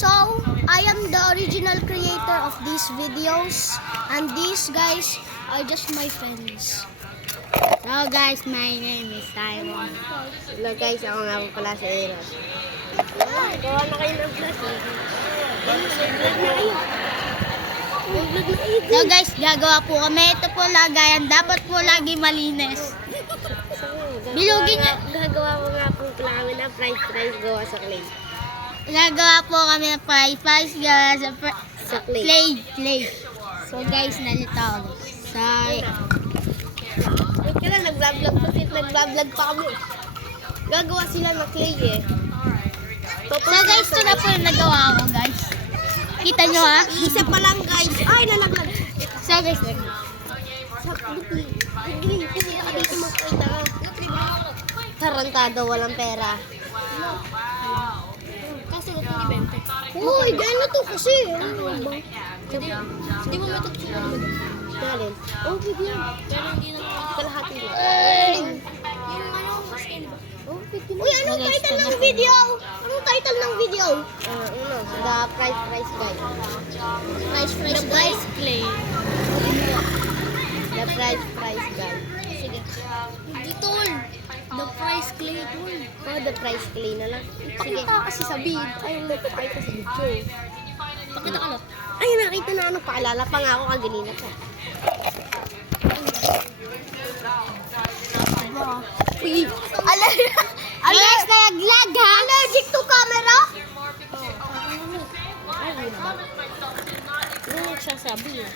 So, I am the original creator of these videos, and these guys are just my friends. Hello guys, my name is Taiwan. Hello guys, ako nga po pala si Eros. Gawa na kayo ng vlog eh. Vlog na kayo. So guys, gagawa po kami. Ito po lagayan. Dapat po lagi malinis. Bilugin niya. Gagawa mo nga po pala kami ng fries gawa sa clay. Gagawa po kami ng fries gawa Sa clay. clay. So guys, nalito ako. Sorry. Wait ka lang, nag-vlog pa kami. Gagawa sila ng clay eh. So guys, ito na po yung nagawa ko guys. Kita nyo ha? Isa pa lang guys. Ay, nalaglag. So guys, Sa buti. Kasi nakadito magkita ka. Tarantado, walang pera. kasi wag mo ibente. Uy, gano'n to kasi. Hindi mo matutulog. Dalin. Oh, bigyan. Pero hindi na Kalahati na. yung ano, skin ba? Oh, bigyan. Uy, anong title ng video? Anong title ng video? The price guy. Price guys. Clay. The price guy. Sige. Hindi tol. The price clay tol. Oh, the price clay na lang. Sige. Pakita kasi sa vid. Ayaw mo pakita sa video. Pakita ka na. Ay, nakita na ano. Paalala pa nga ako kaganina ka. Uy. Guys, naglag ha? Allergic to camera? Ay, ano nagsasabi eh.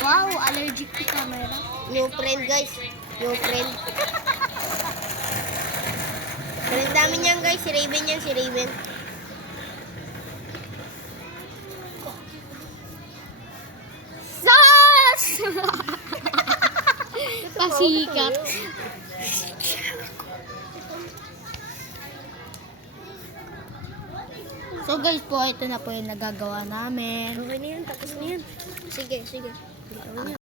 Wow, allergic to camera. New friend guys. New friend. Friend namin yan guys. Si Raven yan. Si Raven. Sus! Pasikat. So guys po, ito na po yung nagagawa namin. Okay na yan. Tapos na yan. Sige.